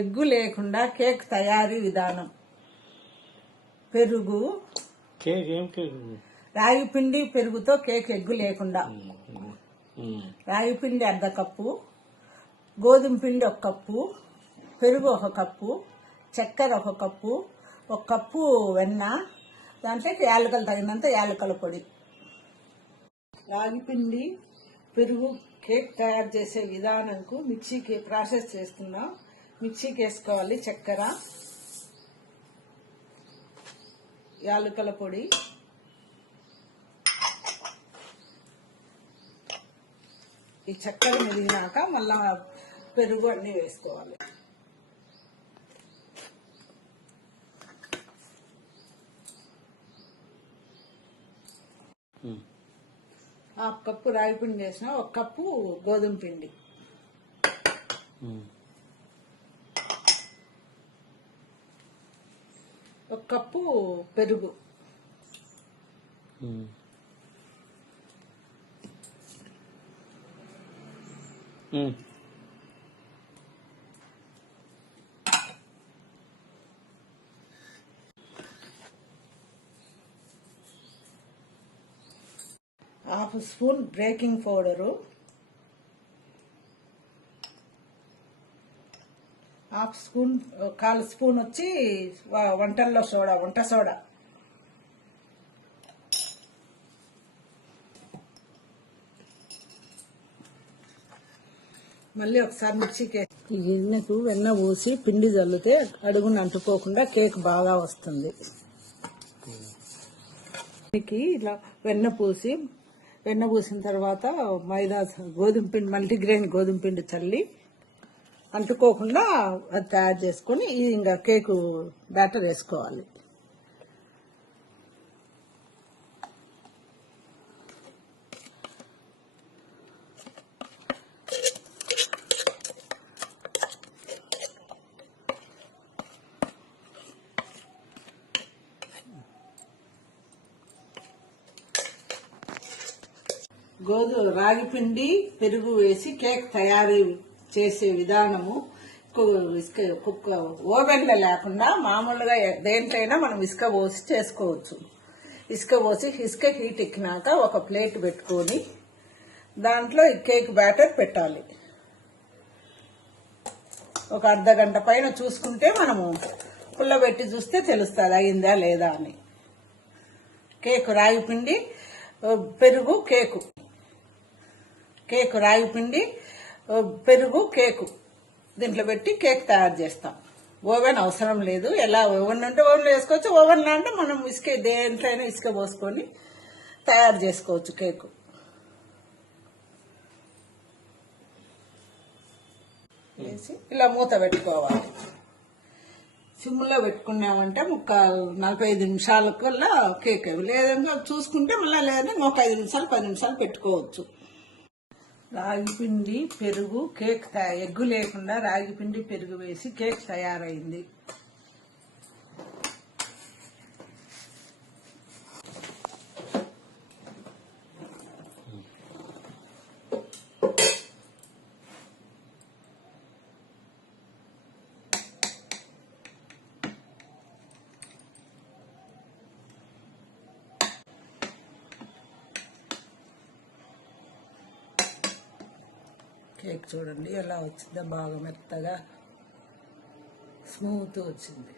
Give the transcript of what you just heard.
Egg లేకుండా cake తయారీ విధానం. పెరుగు, రాగి పిండి పెరుగుతో కేక్ ఎగ్గు లేకుండా. రాగి పిండి 1/2 కప్పు, గోధుమ పిండి 1 కప్పు, పెరుగు 1 కప్పు, చక్కెర 1 కప్పు, 1 కప్పు వెన్న, దాంట్లోకి యాలకలు తగినంత యాలకల పొడి. రాగి పిండి పెరుగు కేక్ తయారు చేసే విధానంకు మిక్సీకి ప్రాసెస్ చేస్తున్నాం. మిక్సీకి వేసుకోవాలి చక్కెర, యాలకుల పొడి, ఈ చక్కెర మెదిగినాక మళ్ళా పెరుగు అన్నీ వేసుకోవాలి. హాఫ్ కప్పు రాగి పిండి వేసిన, 1 కప్పు గోధుమ పిండి, ఒక కప్పు పెరుగు, half spoon baking powder, half spoon 1/4 spoon వచ్చి వంటల్లో సోడా, వంట సోడా, మళ్ళీ ఒకసారి మిక్సీకి. ఈ గిన్నెకు వెన్న పూసి పిండి చల్లితే అడుగును అంటుకోకుండా కేక్ బాగా వస్తుంది. ఇలా వెన్న పూసిన తర్వాత మైదా గోధుమ పిండి, మల్టీగ్రెయిన్ గోధుమ పిండి చల్లి అంటుకోకుండా అది తయారు చేసుకొని ఇంకా కేకు బ్యాటర్ వేసుకోవాలి. రాగి పిండి పెరుగు వేసి కేక్ తయారీ చేసే విధానము ఓవెన్లో లేకుండా మామూలుగా దేంట్లైనా మనం ఇసుక పోసి చేసుకోవచ్చు. ఇసుక హీట్ ఎక్కినాక ఒక ప్లేట్ పెట్టుకొని దాంట్లో ఈ కేక్ బ్యాటర్ పెట్టాలి. ఒక అర్ధగంట పైన చూసుకుంటే మనము పుల్లబెట్టి చూస్తే తెలుస్తుంది అయిందా లేదా అని. కేకు రాగి పిండి పెరుగు రాగి పిండి పెరుగు కేకు దీంట్లో పెట్టి కేక్ తయారు చేస్తాం. ఓవెన్ అవసరం లేదు. ఎలా ఓవెన్ అంటే ఓవెన్లో వేసుకోవచ్చు, ఓవెన్లో అంటే మనం దేంట్లో అయినా ఇసుక పోసుకొని తయారు చేసుకోవచ్చు కేకు. వేసి ఇలా మూత పెట్టుకోవాలి. సిమ్లో పెట్టుకున్నామంటే 45 నిమిషాల కల్లా కేక్. లేదంగా చూసుకుంటే మళ్ళీ లేదంటే 5 నిమిషాలు 10 నిమిషాలు పెట్టుకోవచ్చు. రాగి పిండి పెరుగు కేక్ ఎగ్గు లేకుండా రాగి పిండి పెరుగు వేసి కేక్ తయారైంది. కేక్ చూడండి ఎలా వచ్చిందో, బాగా మెత్తగా స్మూత్ వచ్చింది.